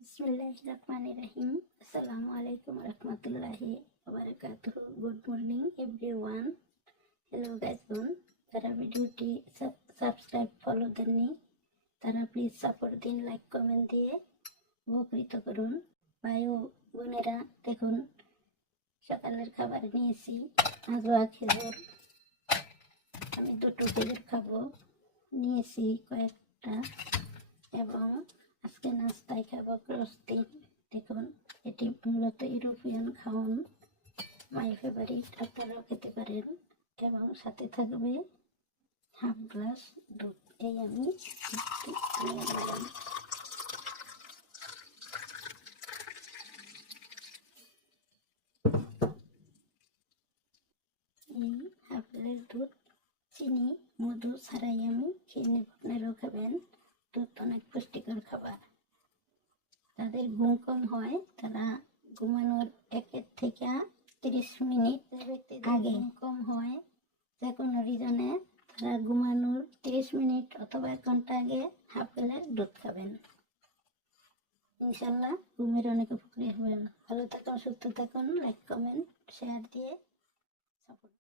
Bismillahirrahmanirrahim. Assalamualaikum warahmatullahi wabarakatuh. Good morning everyone. Hello guys, যারা ভিডিওটি subscribe follow দেননি তারা প্লিজ সাপোর্ট দিন, লাইক কমেন্ট দিয়ে উপকৃত করুন। ভাই ও বোনেরা দেখুন, সকালের খাবার নিয়েছি আজওয়া খেজুর। আমি দুটো খেজুর খাবো, নিয়েছি কয়েকটা, এবং আজকে নাস্তায় খাবো ক্রস্তিন। দেখুন, এটি মূলত ইউরোপিয়ান খাওন, মাই ফেভারিট, আপনারাও খেতে পারেন। এবং সাথে থাকবে হাফ গ্লাস দুধ। এই আমি নিয়ে নিলাম। এই হাফ গ্লাস দুধ, চিনি, মধু ছাড়াই আমি খেয়ে নেব। আপনারাও খাবেন। দুধ অনেক পুষ্টিকর খাবার। তাদের ঘুম কম হয় তারা ঘুমানোর 1 থেকে 30 মিনিট আগে কম হয়, যে কোনো রিজনে তারা ঘুমানোর 30 মিনিট অথবা 1 ঘন্টা আগে হাফ গ্লাস দুধ খাবেন। ইনশাল্লাহ ঘুমের অনেক উপকারী হবেন। ভালো থাকুন, সুস্থ থাকুন, লাইক কমেন্ট শেয়ার দিয়ে সাপোর্ট